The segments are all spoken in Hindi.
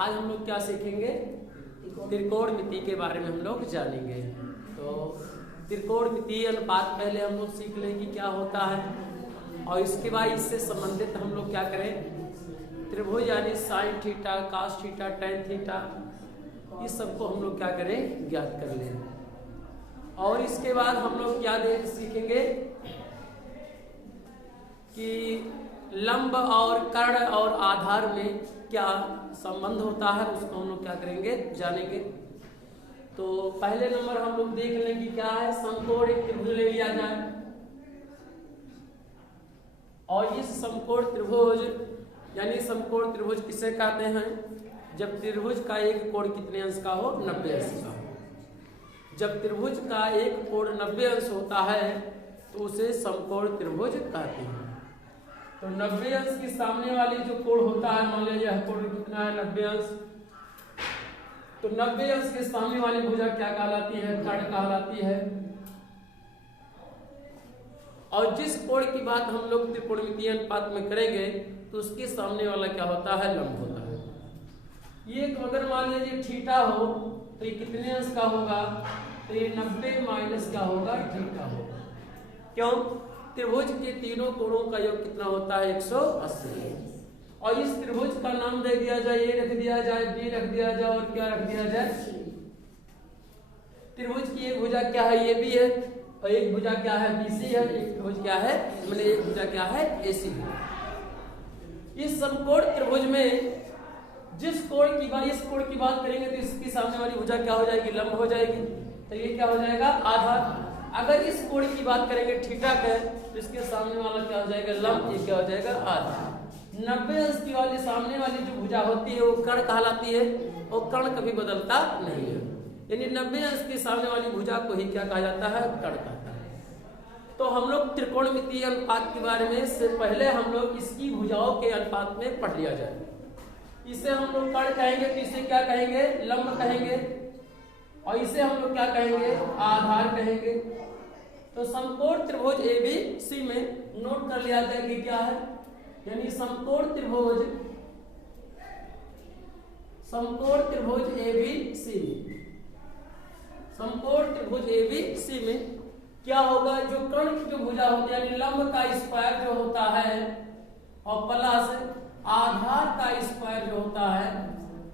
आज हम लोग क्या सीखेंगे? त्रिकोणमिति के बारे में हम लोग जानेंगे। तो त्रिकोणमितीय अनुपात पहले हम लोग सीख लें कि क्या होता है, और इसके बाद इससे संबंधित हम लोग क्या करें, त्रिभुज यानी sine theta, cos theta, tan theta, इस सबको हम लोग क्या करें, ज्ञात कर लें। और इसके बाद हम लोग क्या सीखेंगे कि लंब और कर्ण और आधार में क्या संबंध होता है, उसको हम लोग क्या करेंगे, जानेंगे। तो पहले नंबर हम लोग देख लें कि क्या है, समकोण एक त्रिभुज ले लिया जाए, और इस समकोण त्रिभुज यानी समकोण त्रिभुज किसे कहते हैं? जब त्रिभुज का एक कोण कितने अंश का हो? 90 अंश का हो। जब त्रिभुज का एक कोण 90 अंश होता है तो उसे समकोण त्रिभुज कहते हैं। तो 90 अंश के सामने वाली जो कोण होता है, मान लीजिए यह कोण कितना है, 90 अंश, तो 90 अंश के सामने वाली भुजा क्या कहलाती है? कर्ण कहलाती है। और जिस कोण की बात हम लोग त्रिकोणमितीय अनुपात में करेंगे तो उसके सामने वाला क्या होता है? लंब होता है। ये अगर मान लीजिए थीटा हो तो ये कितने अंश का होगा? तो ये 90 माइनस क्या होगा? थीटा होगा। क्यों? त्रिभुज के तीनों कोणों का योग कितना होता है? 180। और इस त्रिभुज का नाम दे दिया जाए, ए रख दिया जाए, बी रख दिया जाए, और क्या रख दिया जाए? त्रिभुज की एक भुजा क्या है? ये भी है, और एक भुजा क्या है? बीसी है। एक त्रिभुज क्या है? मतलब एक भुजा क्या है? एसी है। इस समकोण त्रिभुज में जिस कोण की बात, इस कोण की बात करेंगे तो इसकी सामने वाली भुजा क्या हो जाएगी? लंब हो जाएगी। तो ये क्या हो जाएगा? आधार। अगर इस कोण की बात करेंगे थीटा का, तो इसके सामने वाला क्या हो जाएगा? लंब। ये क्या हो जाएगा? आधार। 90 अंश की वाली सामने वाली जो भुजा होती है वो कर्ण कहलाती है, और कर्ण कभी बदलता नहीं है। यानी 90 अंश के सामने वाली भुजा को ही क्या कहा जाता है? कर्ण कहता है। तो हम लोग त्रिकोणमितीय अनुपात के बारे में से पहले हम लोग इसकी भुजाओं के अनुपात में पढ़ लिया जाए। इसे हम लोग कर्ण कहेंगे, तो इसे क्या कहेंगे? लंब कहेंगे। और इसे हम लोग क्या कहेंगे? आधार कहेंगे। तो समकोण त्रिभुज एबीसी में नोट कर लिया जाए कि क्या है, यानी समकोण त्रिभुज एबीसी, समकोण त्रिभुज एबीसी में क्या होगा? जो कर्ण की जो भुजा होती है यानी लंब का स्क्वायर जो होता है, और प्लस आधार का स्क्वायर जो होता है,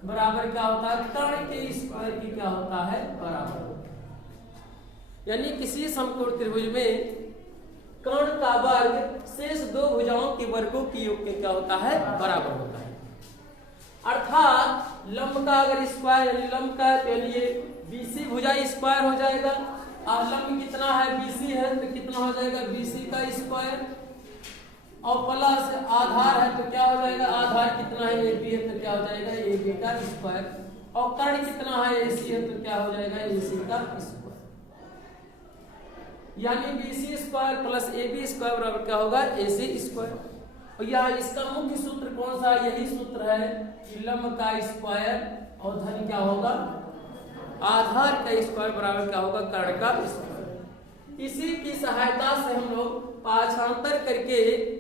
बराबर क्या होता है? कर्ण के स्क्वायर की क्या होता है? बराबर होता है। यानी किसी समकोण त्रिभुज में कर्ण का वर्ग शेष दो भुजाओं के वर्गों की योग के क्या होता है? बराबर होता है। अर्थात लंब का अगर स्क्वायर, यानी लंब का तो ये बीसी भुजा स्क्वायर हो जाएगा, और लंब कितना है? बीसी है, तो कितना हो जाएगा? बीसी का स्क्वायर, और प्लस आधार है तो क्या हो जाएगा? आधार कितना है? एबी है, तो क्या हो जाएगा? एबी का स्क्वायर, और कर्ण कितना है? एसी है, तो क्या हो जाएगा? एसी का स्क्वायर। यानी BC square plus AB square बराबर क्या होगा? AC square. और यह इसका मुख्य सूत्र कौन सा? यही सूत्र है कि लंब का स्क्वायर और धन क्या होगा? आधार का स्क्वायर बराबर क्या होगा? कर्ण का स्क्वायर। इसी की सहायता से हम लोग पाठांतर करके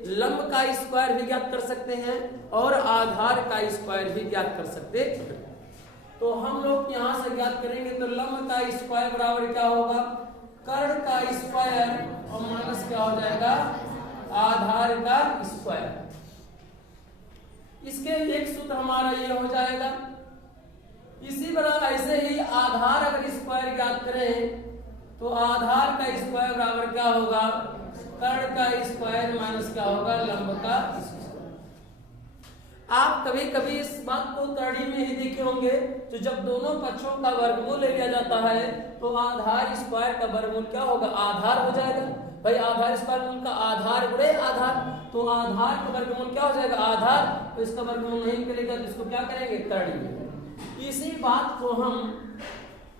लंब का स्क्वायर भी ज्ञात कर सकते हैं और आधार का स्क्वायर भी ज्ञात कर सकते हैं। तो हम लोग यहां से ज्ञात करेंगे तो लंब का स्क्वायर बराबर क्या होगा? कर्ण का स्क्वायर, और माइनस क्या हो जाएगा? आधार का स्क्वायर। इसके एक सूत्र हमारा ये हो जाएगा। इसी तरह ऐसे ही आधार अगर स्क्वायर ज्ञात करें तो आधार का स्क्वायर बराबर क्या होगा? कर्ण का स्क्वायर माइनस क्या होगा? लंब का स्क्वायर। आप कभी कभी इस बात को त्रिकोणीय में ही देखे होंगे, तो जब दोनों पक्षों का वर्गमूल ले लिया जाता है तो आधार स्क्वायर का वर्गमूल क्या होगा? आधार हो जाएगा। भाई आधार स्क्वायर मूल का आधार गुणे आधार, तो आधार का वर्गमूल क्या हो जाएगा? आधार। तो इसका वर्गमूल नहीं निकलेगा तो इसको क्या करेंगे? त्रिकोणीय। इसी बात को हम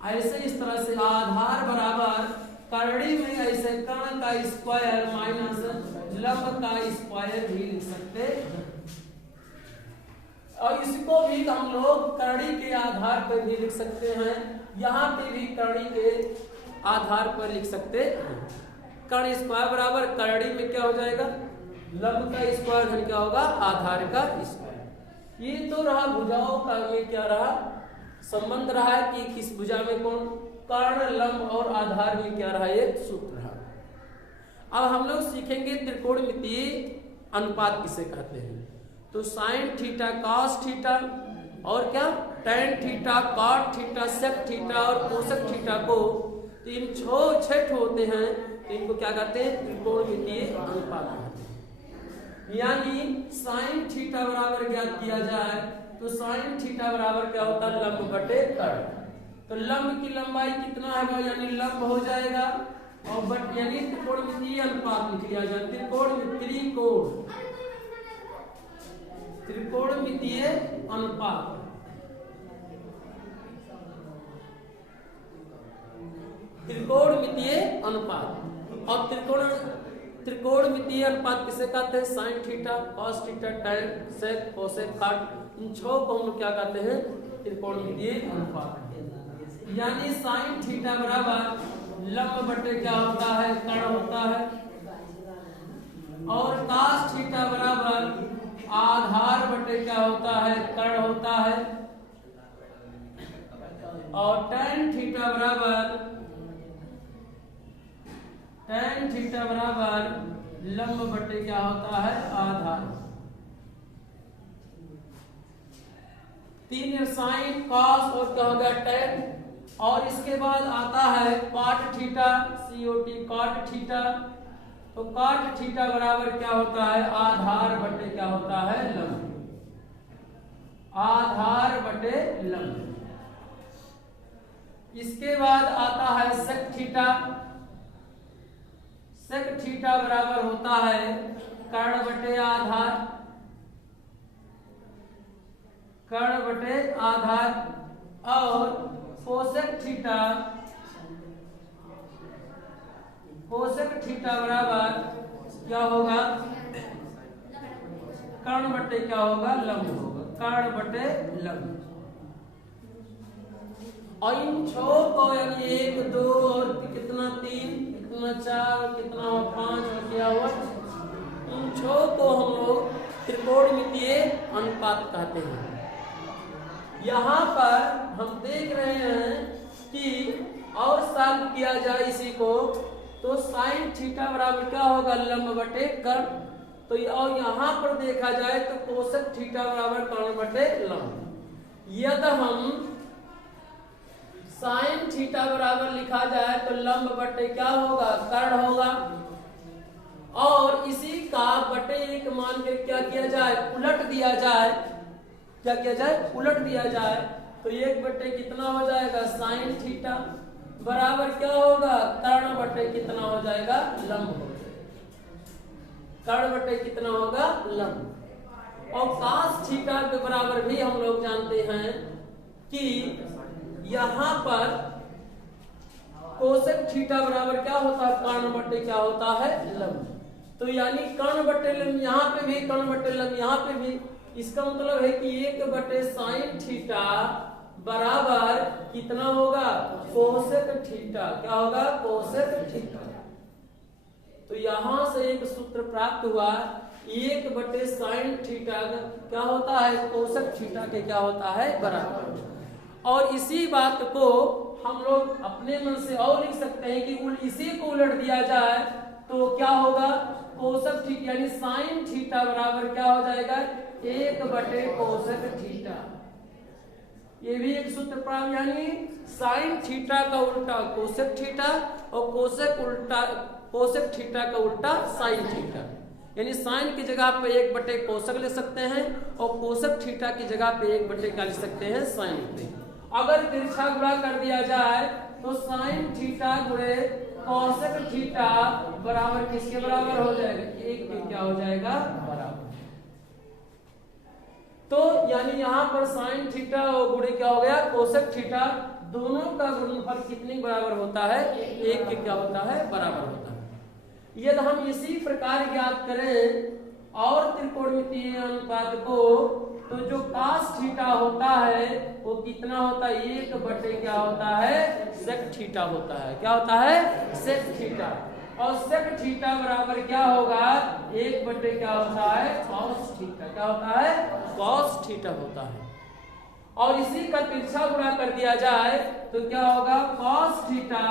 ऐसे इस तरह से आधार बराबर त्रिकोणीय में ऐसे कर्ण का स्क्वायर माइनस लंब का स्क्वायर भी लिख सकते हैं, और इसको भी हम लोग त्रिकोणीय के आधार पर भी लिख सकते हैं। यहाँ पे भी त्रिकोणीय के आधार पर लिख सकते हैं। कर्ण स्क्वायर बराबर त्रिकोणीय में क्या हो जाएगा? लंब का स्क्वायर धन क्या होगा? आधार का स्क्वायर। ये तो रहा भुजाओं का में क्या रहा संबंध रहा है कि किस भुजा में कौन कर्ण, लंब और आधार में क्या रहा एक सूत्र रहा। अब हम लोग सीखेंगे त्रिकोणमितीय अनुपात किसे कहते हैं। तो साइन थीटा कॉस थीटा और क्या tan theta cot theta sec theta और कोसेक थीटा को तो इन छह होते हैं, तो इनको क्या कहते हैं त्रिकोणमितीय अनुपात कहते हैं। यानी साइन थीटा बराबर ज्ञात किया जाए तो साइन थीटा बराबर क्या होता है लंब बटे कर्ण। तो लंब की लंबाई कितना है यानी लंब हो जाएगा और बट यानी त्रिकोणमितीय अनुपात लिख लिया जाए त्रिकोणमितीय अनुपात। त्रिकोणमितीय अनुपात और त्रिकोणमितीय अनुपात किसे कहते हैं sine theta cos theta tan sec cosec cot इन छह को हम क्या कहते हैं त्रिकोणमितीय अनुपात। यानी साइन थीटा बराबर लंब बटे क्या होता है कर्ण होता है और कॉस थीटा बराबर आधार बटे क्या होता है कर्ण होता है और टैन थीटा बराबर लंब बटे क्या होता है आधार। तीन साइन कॉस और क्या होगा टैन और इसके बाद आता है cot theta COT cot theta. तो कॉट थीटा बराबर क्या होता है आधार बटे क्या होता है लंब, आधार बटे लंब। इसके बाद आता है सेक थीटा। सेक थीटा बराबर होता है कर्ण बटे आधार, कर्ण बटे आधार और कोसेक थीटा बराबर क्या होगा कर्ण बटे क्या होगा लंब होगा, कर्ण बटे लंब। और इन छह को यानी 1 2 और कितना 3 कितना 4 कितना 5 और क्या हुआ इन छह को हम लोग त्रिकोणमितीय अनुपात कहते हैं। यहाँ पर हम देख रहे हैं कि और सॉल्व किया जाए इसी को तो साइन थीटा बराबर क्या होगा लंब बटे कर्ण। तो और यहाँ पर देखा जाए तो कोसेक थीटा बराबर कर्ण बटे लंब। यदि हम साइन थीटा बराबर लिखा जाए तो लंब बटे क्या होगा कर्ण होगा और इसी का बटे 1 मान के क्या किया जाए उलट दिया जाए, क्या किया जाए उलट दिया जाए तो 1 बटे कितना हो जाएगा साइन थीटा बराबर क्या होगा कर्ण बटे कितना हो जाएगा लंब हो जाएगा, कर्ण बटे कितना होगा लंब। और कॉस थीटा के बराबर भी हम लोग जानते हैं कि यहाँ पर कोसेक थीटा बराबर क्या होता है कर्ण बटे क्या होता है लंब। तो यानी कर्ण बटे लंब यहाँ पे भी कर्ण बटे लंब यहाँ पे भी, इसका मतलब है कि 1 बटे साइन थीटा बराबर कितना होगा कोसेक थीटा, क्या होगा कोसेक थीटा। तो यहां से एक सूत्र प्राप्त हुआ 1 बटे साइन थीटा क्या होता है कोसेक थीटा के क्या होता है बराबर। और इसी बात को हम लोग अपने मन से और लिख सकते हैं कि इसी को उलट दिया जाए तो क्या होगा कोसेक थीटा यानी साइन थीटा बराबर क्या हो जाएगा 1 बटे कोसेक थीटा। ये भी एक सूत्र प्राप्त यानी साइन थीटा का उल्टा कोसेक थीटा और कोसेक थीटा का उल्टा साइन थीटा। यानी साइन की जगह पे 1 बटे कोसेक ले सकते हैं और कोसेक थीटा की जगह पे 1 बटे क्या ले सकते हैं साइन पे। अगर तिरछा गुणा कर दिया जाए तो साइन थीटा गुणे कोसेक थीटा बराबर किसके बराबर हो जाएगा 1 के क्या हो जाएगा बराबर। तो यानी यहाँ पर साइन थीटा और गुणे क्या हो गया कोसेक थीटा, दोनों का गुणनफल कितने बराबर होता है 1 के क्या होता है बराबर होता है। यदि हम इसी प्रकार ज्ञात करें और त्रिकोणमितीय अनुपात को तो जो cos थीटा होता है वो कितना होता है 1 बटे क्या होता है सेक थीटा होता है, क्या होता है सेक थीटा। और सेक थीटा बराबर क्या होगा 1 बटे क्या होता है cos थीटा, क्या होता है cos थीटा होता है। और इसी का तिरछा गुणा कर दिया जाए तो क्या होगा, कॉस थीटा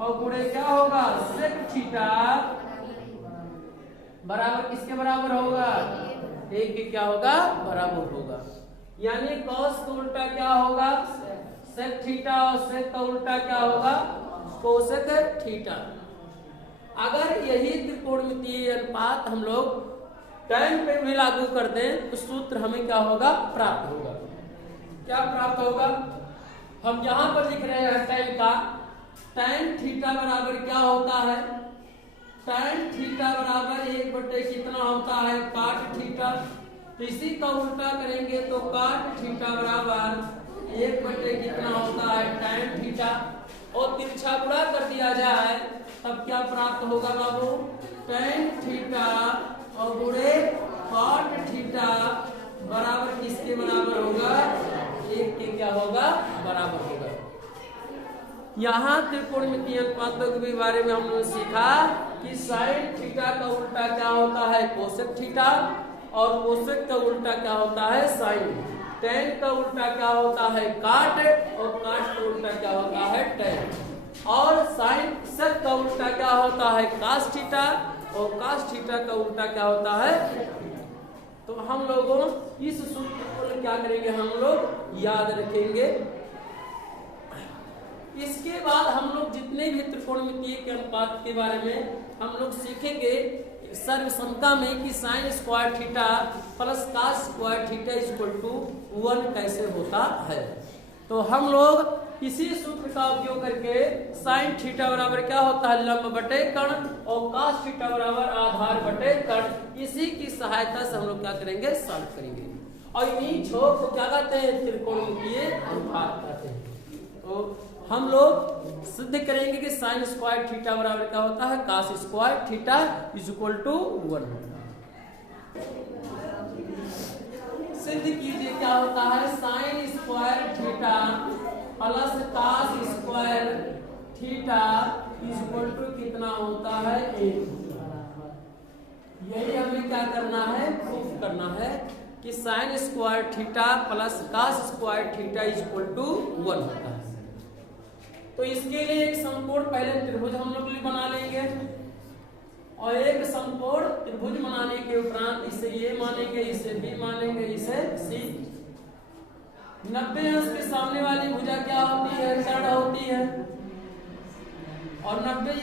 और गुणे क्या होगा, सेक थीटा बराबर किसके बराबर होगा, 1 के क्या होगा, बराबर होगा। यानी कॉस का उल्टा क्या होगा, सेक थीटा, और सेक का उल्टा क्या होगा, कोसेक थीटा। अगर यही त्रिकोणमितीय अनुपात हम लोग tan पे भी लागू कर दें तो सूत्र हमें क्या होगा, प्राप्त होगा। क्या प्राप्त होगा, हम यहां पर लिख रहे हैं tan का, tan थीटा बराबर क्या होता है, tan थीटा बराबर 1 कितना होता है, काट थीटा। तो इसी का उल्टा करेंगे तो काट थीटा बराबर 1 कितना होता है, tan थीटा। और तिरछा गुणा कर दिया जाए तब क्या प्राप्त होगा बाबू, tan थीटा और गुणे काट थीटा बराबर किसके बराबर होगा, 1 के क्या होगा, बराबर होगा। यहाँ त्रिकोणमितीय अनुपातों के बारे में हम लोग सीखा कि साइन थीटा का उल्टा क्या होता है, कोसेक थीटा, और कोसेक का उल्टा क्या होता है, साइन। tan का उल्टा क्या होता है, काट, और काट का उल्टा क्या होता है, tan। और साइन सेक का उल्टा क्या होता है, कास थीटा, और कास थीटा का उल्टा क्या होता है। तो हम लोगों इस सूत्र को क्या करेंगे, हम लोग याद रखेंगे। इसके बाद हम लोग जितने भी त्रिकोणमितीय के अनुपात के बारे में हम लोग सीखेंगे सर्वसमता में कि sine square theta plus cos square theta equal to 1 कैसे होता है। तो हम लोग इसी सूत्र का उपयोग करके साइन थीटा बराबर क्या होता है, लंब बटे कर्ण, और कास थीटा बराबर आधार बटे कर्ण, इसी की सहायता से हम लोग क्या करेंगे, सॉल्व करेंगे। और इन्हीं छोर को क्या कहते हैं, त्रिकोणमितीय अनुपात कहते हैं। तो हम लोग सिद्ध करेंगे कि साइन स्क्वायर थीटा बराबर क्या होता है, cos square theta is equal to 1। सिद्ध कीजिए क्या होता है, sine square theta plus cos square theta is equal to कितना होता है, 1। यही हमें क्या करना है, प्रूफ करना है कि sine square theta plus cos square theta is equal to 1 होता है। तो इसके लिए एक समकोण पहले त्रिभुज हम लोग बना लेंगे, और एक समकोण त्रिभुज बनाने के उपरांत इसे ए मानेंगे, इसे बी मानेंगे, इसे सी। 90 अंश के सामने वाली भुजा क्या होती है, कर्ण होती है। और 90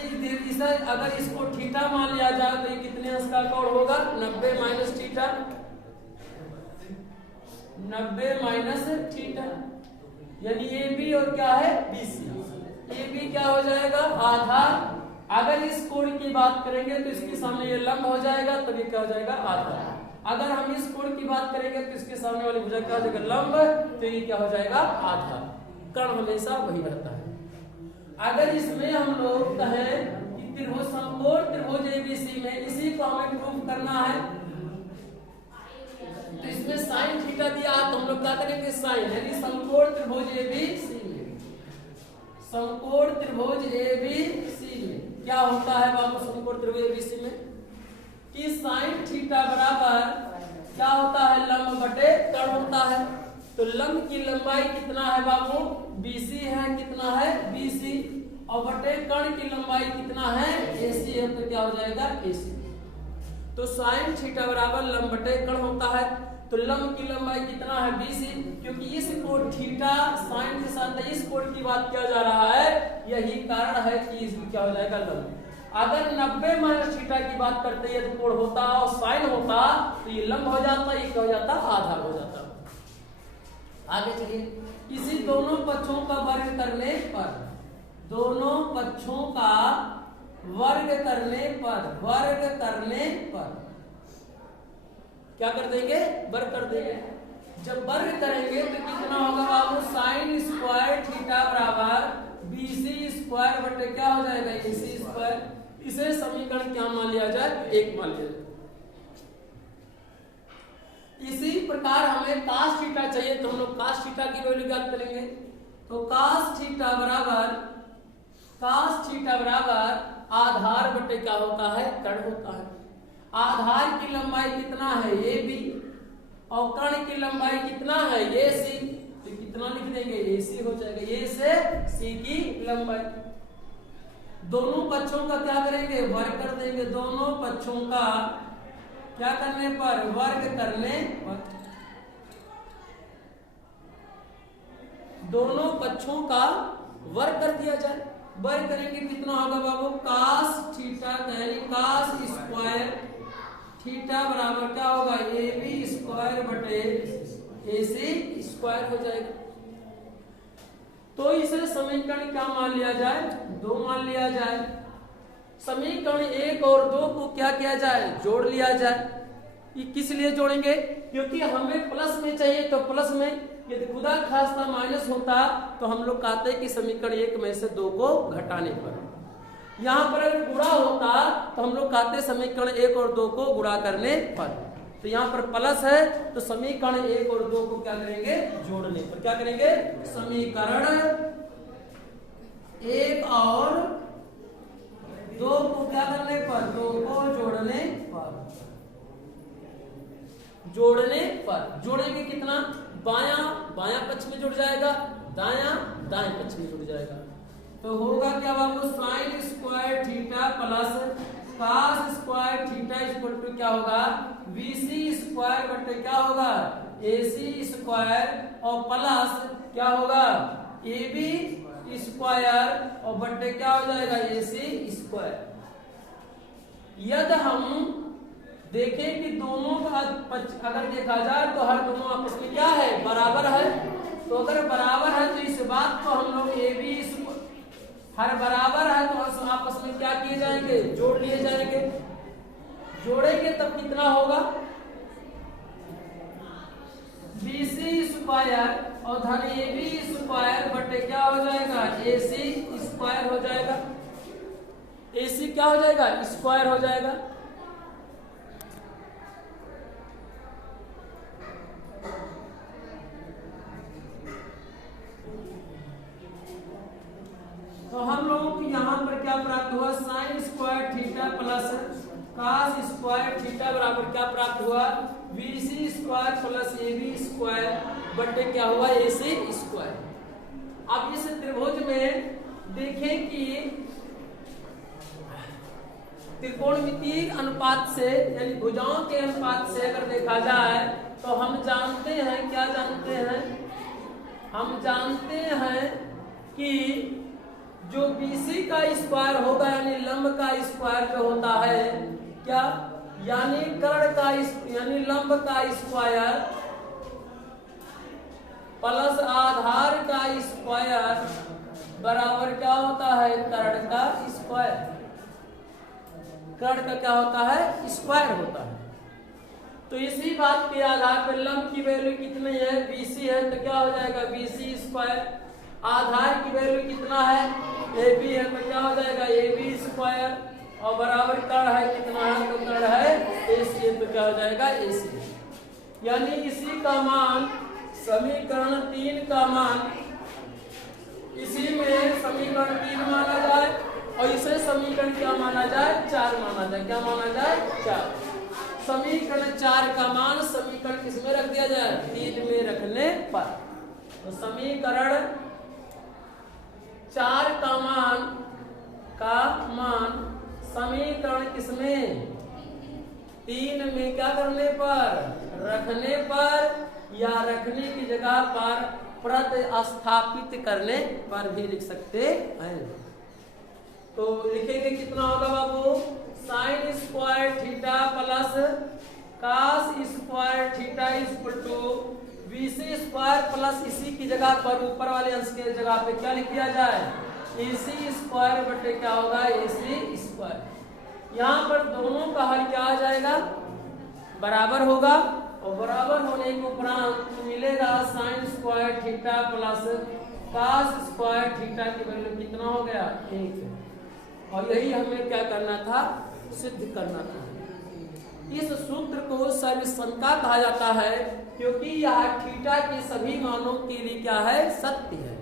इसे अगर इसको थीटा मान लिया जाए तो ये कितने अंश का कोण होगा, 90 माइनस थीटा, 90 माइनस थीटा, यानी ए बी और क्या है, BC। ए बी क्या हो जाएगा, आधार। अगर इस कोण की बात करेंगे तो इसके सामने ये लंब हो जाएगा, तो ये क्या हो जाएगा, आधार। अगर हम इस कोण की बात करेंगे तो इसके सामने वाली भुजा क्या हो जाएगा, लंब, तो ये क्या हो जाएगा, आधार। कर्ण हमेशा वही रहता है। अगर इसमें हम लोग कहें कि त्रिभुज समकोण त्रिभुज ABC में इसी को हमें प्रूफ करना है, तो इसमें साइन थीटा दिया तो हम लोग क्या करेंगे, साइन, यानी समकोण त्रिभुज ABC में, समकोण त्रिभुज ABC में क्या होता है बाबू, समकोण त्रिभुज ABC में कि साइन थीटा बराबर क्या होता है, लंब बटे कर्ण होता है। तो लंब की लंबाई कितना है बाबू, BC है, कितना है, BC, और बटे कर्ण की लंबाई कितना है, AC है, तो क्या हो जाएगा, AC। तो साइन थीटा बराबर लंब बटे कर्ण होता है। तो लंब की लंबाई कितना है, BC, क्योंकि इस कोण थीटा साइन के साथ इस कोण की बात किया जा रहा है, यही कारण है कि इसमें क्या हो जाएगा, लंब। अगर 90 माइनस थीटा की बात करते हैं तो कोण होता और साइन होता, तो ये लंब हो जाता, ये क्या हो जाता, आधार हो जाता। आगे चलिए, इसी दोनों पक्षों का वर्ग करने पर, दोनों पक्षों का वर्ग करने पर क्या कर देंगे, वर्ग कर देंगे। जब वर्ग करेंगे तो कितना होगा बाबू, साइन स्क्वायर थीटा बराबर BC स्क्वायर बटे क्या हो जाएगा, AC स्क्वायर। इसे समीकरण क्या मान लिया जाए, 1 मान लिया जाए। इसी प्रकार हमें कास थीटा चाहिए, तो हम लोग कास थीटा की वैल्यू ज्ञात करेंगे। तो कास थीटा बराबर आधार बटे क्या होता है, कर्ण होता है। आधार की लंबाई कितना है, AB, और कर्ण की लंबाई कितना है ये सी, तो कितना लिख देंगे ए सी हो जाएगा, ये से सी की लंबाई। दोनों पक्षों का क्या करेंगे वर्ग कर देंगे, दोनों पक्षों का क्या करने पर वर्ग करने पर, दोनों पक्षों का वर्ग कर दिया जाए। वर्ग करेंगे कितना होगा बाबू, कास थीटा यानी कास स्क्वायर थीटा बराबर क्या होगा ए बी स्क्वायर बटे ए सी स्क्वायर हो जाएगा। तो इसे समीकरण क्या मान लिया जाए, 2 मान लिया जाए। समीकरण 1 और 2 को क्या किया जाए, जोड़ लिया जाए। ये किस लिए जोड़ेंगे, क्योंकि हमें प्लस में चाहिए, तो प्लस में यदि खुदा खास्ता माइनस होता तो हम लोग कहते हैं कि समीकरण 1 में से 2 को घटाने पर। यहाँ पर अगर गुणा होता तो हम लोग कहते समीकरण 1 और 2 को गुणा करने पर। तो यहाँ पर प्लस है तो समीकरण 1 और 2 को क्या करेंगे, जोड़ने पर। क्या करेंगे, समीकरण 1 और 2 को क्या करने पर, 2 को जोड़ने पर। जोड़ने पर जोड़ेंगे कितना, बायां बायां पक्ष में जुड़ जाएगा, दायां दाएं पक्ष में जुड़ जाएगा। तो होगा क्या बाबू, sine square theta plus cos square theta equal to क्या होगा, बीसी स्क्वायर बटे क्या होगा एसी स्क्वायर और प्लस क्या होगा एबी स्क्वायर और बटे क्या हो जाएगा एसी स्क्वायर। यदि हम देखें कि दोनों का अगर देखा जाए तो हर दोनों आपस में क्या है, बराबर है। तो अगर बराबर है तो इस बात को हम लोग ए बी हर बराबर है तो आपस में क्या किए जाएंगे, जोड़ लिए जाएंगे। जोड़ेंगे तब कितना होगा, बीसी स्क्वायर और धन ए बी स्क्वायर बटे क्या हो जाएगा एसी स्क्वायर हो जाएगा। एसी क्या हो जाएगा, स्क्वायर हो जाएगा। तो हम लोगों को यहाँ पर क्या प्राप्त हुआ, sine square theta plus cos square theta बराबर क्या प्राप्त हुआ, BC square plus AB square बटे क्या हुआ एसी स्क्वायर। अब इस त्रिभुज में देखें कि त्रिकोणमितीय अनुपात से यानी भुजाओं के अनुपात से अगर देखा जाए तो हम जानते हैं, क्या जानते हैं, हम जानते हैं कि जो BC का स्क्वायर होगा यानी लंब का स्क्वायर जो होता है क्या, यानी कर्ण का यानी लंब का स्क्वायर प्लस आधार का स्क्वायर बराबर क्या होता है कर्ण का स्क्वायर। कर्ण का क्या होता है, स्क्वायर होता है। तो इसी बात के आधार पर लंब की वैल्यू कितनी है, BC है तो क्या हो जाएगा BC स्क्वायर। आधार की वैल्यू कितना है, AB है तो क्या हो जाएगा AB स्क्वायर और बराबर कर्ण है कितना है, तो कर्ण है AC है तो क्या हो जाएगा AC। यानी इसी का मान समीकरण 3 का मान इसी में समीकरण 3 माना जाए और इसे समीकरण क्या माना जाए, 4 माना जाए। क्या माना जाए, 4। समीकरण 4 का मान समीकरण किस में रख दिया जाए, 3 में रखने पर। तो समीकरण 4 का मान समीकरण किसमें 3 में क्या करने पर, रखने पर या रखने की जगह पर प्रतिस्थापित करने पर भी लिख सकते हैं। तो लिखेंगे कितना होगा बाबू, sine square theta plus cos square theta equal to BC square plus इसी की जगह पर ऊपर वाले अंश के जगह पे क्या लिख दिया जाए एसी स्क्वायर बटे क्या होगा एसी स्क्वायर। यहाँ पर दोनों का हल क्या आ जाएगा, बराबर होगा और बराबर होने के उपरांत मिलेगा sine square theta plus cos square theta की वैल्यू कितना हो गया 1। और यही हमें क्या करना था, सिद्ध करना था। इस सूत्र को सर्वसमता कहा जाता है क्योंकि यह थीटा के सभी मानों के लिए क्या है, सत्य है।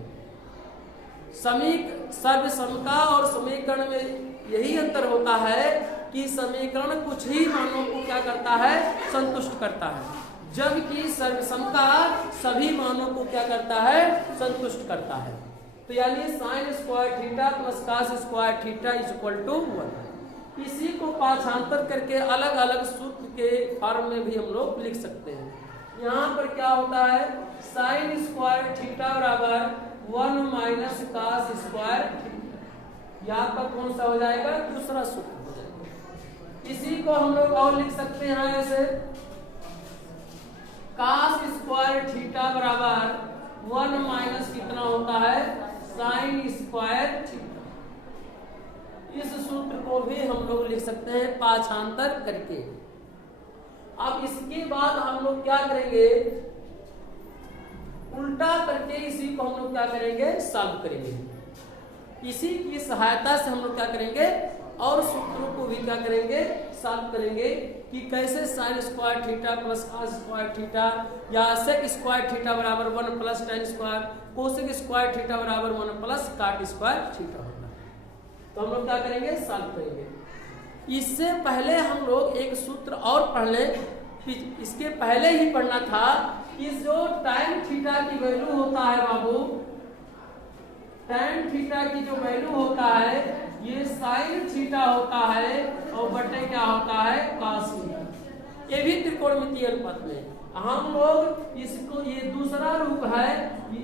सर्वसमता और समीकरण में यही अंतर होता है कि समीकरण कुछ ही मानों को क्या करता है, संतुष्ट करता है, जबकि समता सभी मानों को क्या करता है, संतुष्ट करता है। तो यानी sine square theta plus cos square theta is equal to 1। इसी को पाठांतर करके अलग अलग सूत्र के फॉर्म में भी हम लोग लिख सकते हैं। यहाँ पर क्या होता है, साइन स्क्वायर थीटा बराबर 1 माइनस कॉस स्क्वायर थीटा। यहाँ पर कौन सा हो जाएगा, दूसरा सूत्र हो जाएगा। इसी को हम लोग और लिख सकते हैं ऐसे, कॉस स्क्वायर थीटा बराबर 1 माइनस कितना होता है, साइन स्क्वायर थीटा। इस सूत्र को भी हम लोग लिख सकते हैं पाठांतर करके। अब इसके बाद हम लोग क्या करेंगे, उल्टा करके इसी को हम लोग क्या करेंगे, सॉल्व करेंगे। इसी की सहायता से हम लोग क्या करेंगे, और सूत्रों को भी क्या करेंगे, सॉल्व करेंगे कि कैसे sign square theta plus cos square theta या सेक स्क्वायर थीटा बराबर 1 plus tan square, cosec square theta बराबर 1 प्लस कॉट स्क्वायर थीटा होगा। तो हम लोग क्या करेंगे, सॉल्व करेंगे। इससे पहले हम लोग एक सूत्र और पढ़ लें, इसके पहले ही पढ़ना था कि जो tan थीटा की वैल्यू होता है बाबू, tan थीटा की जो वैल्यू होता है ये साइन थीटा होता है और बटे क्या होता है, कॉस थीटा। ये भी त्रिकोणमितीय अनुपात में हम लोग इसको, ये दूसरा रूप है,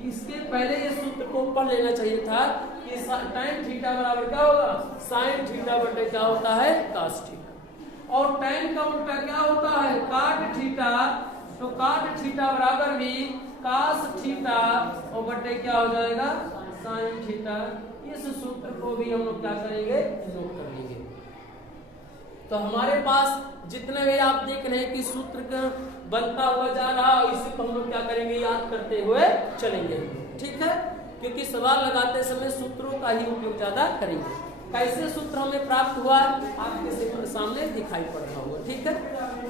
इसके पहले ये सूत्र को पढ़ लेना चाहिए था कि tan थीटा बराबर क्या होगा, साइन थीटा बटे क्या होता है, कॉस थीटा। और tan का उल्टा क्या होता है, कॉट थीटा। तो कॉट थीटा बराबर भी कॉस थीटा और बटे क्या हो जाएगा, साइन थीटा। इस सूत्र को भी हम लोग क्या करेंगे, नोट कर लेंगे। तो हमारे पास जितने भी आप देख रहे हैं कि सूत्र बनता हुआ जा रहा है, इसी को हम लोग क्या करेंगे, याद करते हुए चलेंगे। ठीक है, क्योंकि सवाल लगाते समय सूत्रों का ही उपयोग ज्यादा करेंगे। कैसे सूत्र हमें प्राप्त हुआ आपके सामने दिखाई पड़ रहा होगा। ठीक है,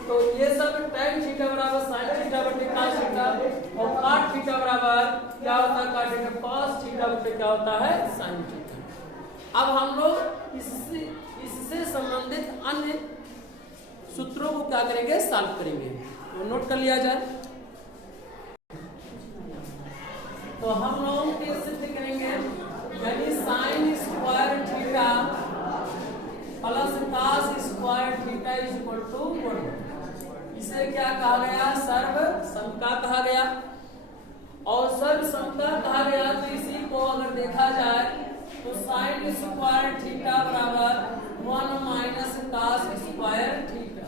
तो ये सब tan थीटा बराबर साइन थीटा बटे कॉस थीटा और कॉट थीटा बराबर क्या होता है, कॉट थीटा कॉस थीटा बटे क्या होता है, साइन थीटा। अब हम लोग इससे संबंधित अन्य सूत्रों को क्या करेंगे, सॉल्व करेंगे। तो नोट कर लिया जाए। तो हम लोग क्या सिद्ध करेंगे, यानी sine square theta plus cos square theta is equal to 1। इसे क्या कहा गया, सर्व समता कहा गया। और सर्व समता कहा गया तो इसी को अगर देखा जाए तो साइन स्क्वायर थीटा बराबर 1 minus cos square theta,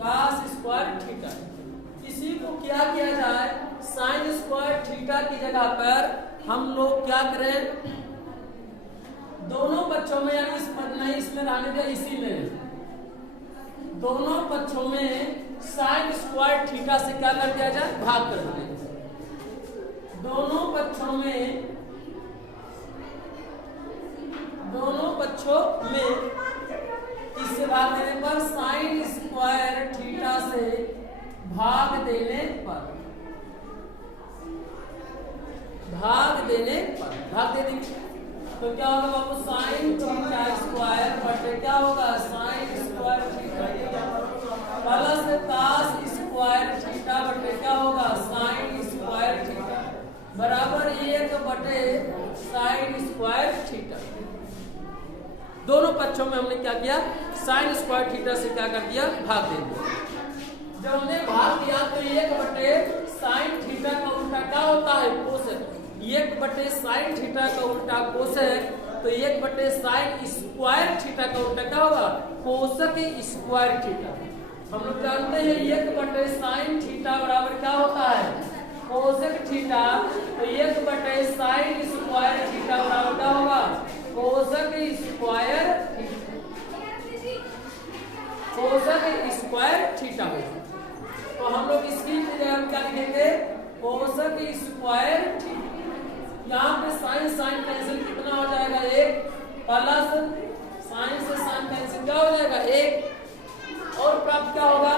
cos square theta. इसी को क्या किया जाए, साइन स्क्वायर थीटा की जगह पर हम लोग क्या करें, दोनों पक्षों में, यानी इस पद नहीं इसमें रहने दिया, इसी में दोनों पक्षों में साइन स्क्वायर थीटा से क्या कर दिया जाए, भाग कर दिया। दोनों पक्षों में इससे भाग देने पर साइन स्क्वायर थीटा से भाग देने पर भाग दे देंगे तो क्या होगा बाबू, साइन थीटा स्क्वायर बटे क्या होगा, sign square theta plus cos square theta बटे क्या होगा, साइन स्क्वायर थीटा बराबर 1 बटे साइन स्क्वायर थीटा। दोनों पक्षों में हमने क्या किया, साइन स्क्वायर थीटा से क्या कर दिया, भाग दे दिया। जब हमने भाग दिया तो 1 बटे साइन थीटा का उल्टा क्या होता है, कोसेक। 1 बटे साइन थीटा का उल्टा कोसेक, तो 1 बटे साइन स्क्वायर थीटा का उल्टा क्या होगा, कोसेक स्क्वायर थीटा। हम लोग जानते हैं 1 बटे साइन थीटा बराबर क्या होता है, कोसेक थीटा। तो 1 बटे साइन स्क्वायर थीटा बराबर क्या होगा, कोसेक स्क्वायर थीटा होगा। तो हम लोग इसकी जगह क्या लिखेंगे, कोसेक स्क्वायर थीटा। यहाँ पे साइन साइन कैंसिल कितना हो जाएगा, 1 प्लस साइन से साइन कैंसिल क्या हो जाएगा, 1 और प्राप्त क्या होगा,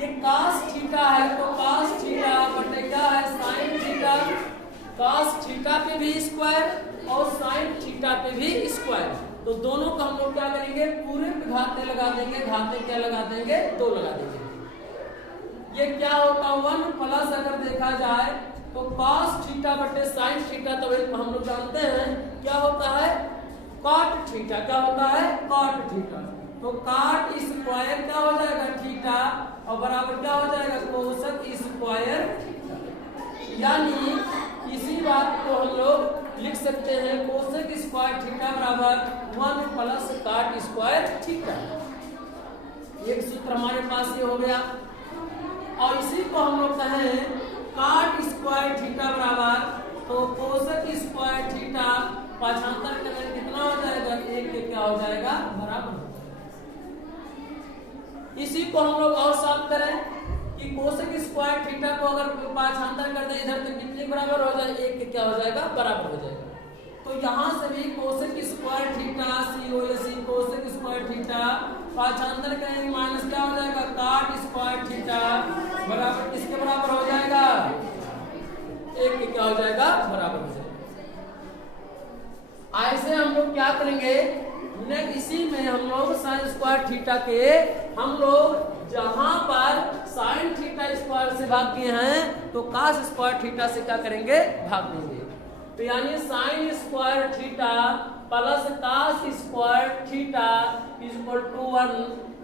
ये cos थीटा है तो cos थीटा बटे क्या है, साइन थीटा। cos थीटा पे भी स्क्वायर और साइन थीटा पे भी स्क्वायर, तो दोनों का हम लोग क्या करेंगे, पूरे घात घाते लगा देंगे, घाते क्या लगा देंगे, 2 लगा देंगे। ये क्या होता है 1 प्लस अगर देखा जाए तो cos थीटा बटे sin थीटा, तो हम लोग जानते हैं क्या होता है cot थीटा। क्या होता है cot थीटा। तो cot स्क्वायर क्या हो जाएगा थीटा और बराबर क्या हो जाएगा कोसक स्क्वायर थीटा। यानी इसी बात को हम लोग लिख सकते हैं कोसेक स्क्वायर थीटा बराबर 1 प्लस cot स्क्वायर थीटा। एक सूत्र हमारे पास ये हो गया। और इसी को हम लोग कहें cot स्क्वायर थीटा बराबर तो कोसेक स्क्वायर थीटा पाछांतर करें कितना हो जाएगा 1 के क्या हो जाएगा बराबर। इसी को हम लोग और सॉल्व करें कि कोसेक स्क्वायर थीटा को अगर पाछांतर कर दें इधर तो कितने बराबर हो जाएगा 1 के क्या हो जाएगा बराबर हो जाएगा। तो यहाँ से भी cosec square theta cosec square theta पाछांतर करेंगे माइनस क्या हो जाएगा cot स्क्वायर थीटा बराबर किसके बराबर हो जाएगा 1 के क्या हो जाएगा बराबर हो जाएगा। ऐसे हम लोग क्या करेंगे इसी में हम लोग साइन स्क्वायर थीटा के हम लोग जहां पर साइन थीटा स्क्वायर से भाग किए हैं तो cos स्क्वायर थीटा से क्या करेंगे भाग देंगे। तो यानी sine square theta plus cos square theta equal to 1।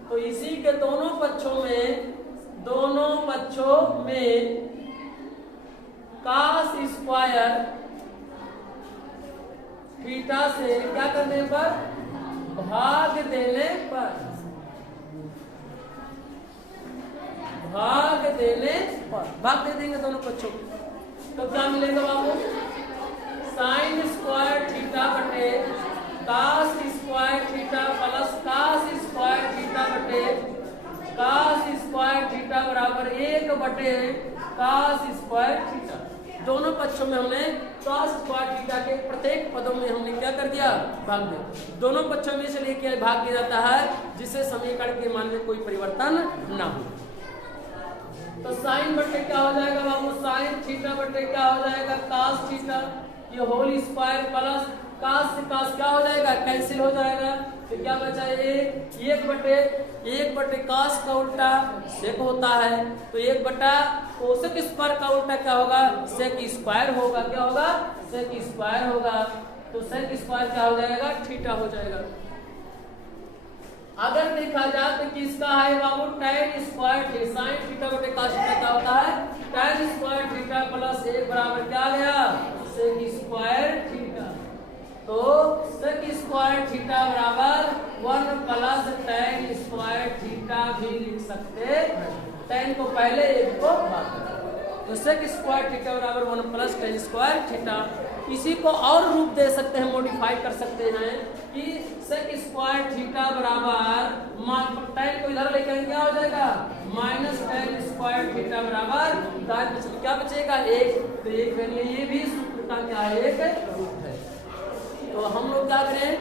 तो इसी के दोनों पक्षों में cos स्क्वायर थीटा से क्या करने पर भाग देने पर भाग दे देंगे दोनों पक्षों को। तो क्या मिलेगा बाबू साइन स्क्वायर थीटा बटे cos square theta plus cos square theta बटे cos स्क्वायर थीटा बराबर 1 बटे cos स्क्वायर थीटा। दोनों पक्षों में हमने cos स्क्वायर थीटा के प्रत्येक पदों में हमने क्या कर दिया भाग दिया। दोनों पक्षों में इसलिए क्या भाग दिया जाता है जिससे समीकरण के मान में कोई परिवर्तन ना हो। तो साइन बटे क्या हो जाएगा बाबू साइन थीटा बटे क्या हो जाएगा cos थीटा ये होल स्क्वायर प्लस cos से cos क्या हो जाएगा कैंसिल हो जाएगा। तो क्या बचा 1 बटे cos का उल्टा सेक होता है। तो 1 बटा कोसेक स्क्वायर का उल्टा क्या होगा सेक स्क्वायर होगा। क्या होगा सेक स्क्वायर होगा। तो सेक स्क्वायर क्या हो जाएगा थीटा हो जाएगा। अगर देखा जाए तो किसका है बाबू tan square theta sine theta बटे cos थीटा क्या होता है tan स्क्वायर थीटा प्लस 1 बराबर क्या गया सेक स्क्वायर थीटा। तो सेक स्क्वायर थीटा बराबर 1 प्लस tan स्क्वायर थीटा भी लिख सकते हैं। tan को पहले 1 को भाग तो सेक स्क्वायर थीटा बराबर 1 प्लस tan स्क्वायर थीटा। इसी को और रूप दे सकते हैं मॉडिफाई कर सकते हैं कि सेक स्क्वायर थीटा बराबर tan को इधर लेकर क्या हो जाएगा माइनस tan स्क्वायर थीटा बराबर क्या बचेगा 1। तो 1 के लिए ये भी सूत्र का क्या है एक रूप है। तो हम लोग क्या करें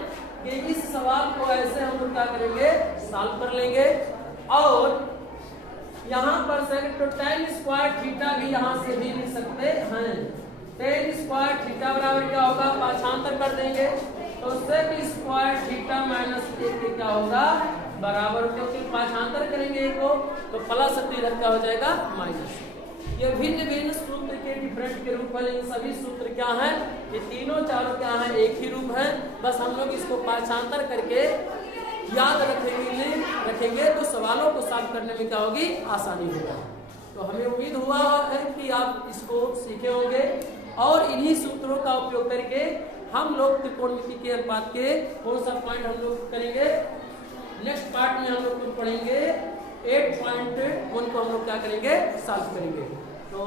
कि इस सवाल को ऐसे हम लोग क्या करेंगे सॉल्व कर लेंगे। और यहाँ पर तो tan स्क्वायर थीटा भी यहाँ से भी लिख सकते हैं। tan स्क्वायर थीटा बराबर क्या होगा पाछांतर कर देंगे तो सेक स्क्वायर थीटा माइनस 1 के क्या होगा बराबर क्योंकि पाछांतर करेंगे को तो प्लस इधर क्या हो जाएगा माइनस। ये भिन्न भिन्न सूत्र के डिफरेंट के रूप में सभी सूत्र क्या हैं ये तीनों चारों क्या हैं एक ही रूप है। बस हम लोग इसको पाछांतर करके याद रखेंगे तो सवालों को सॉल्व करने में क्या होगी आसानी होगा। तो हमें उम्मीद हुआ है कि आप इसको सीखे होंगे और इन्हीं सूत्रों का उपयोग करके हम लोग त्रिकोणमिति के अनुपात के कौन सा पॉइंट हम लोग करेंगे नेक्स्ट पार्ट में हम लोग पढ़ेंगे 8.1 को हम लोग क्या करेंगे सॉल्व करेंगे। तो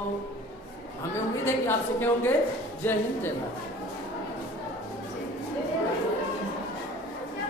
हमें उम्मीद है कि आप सीखे होंगे। जय हिंद जय भारत।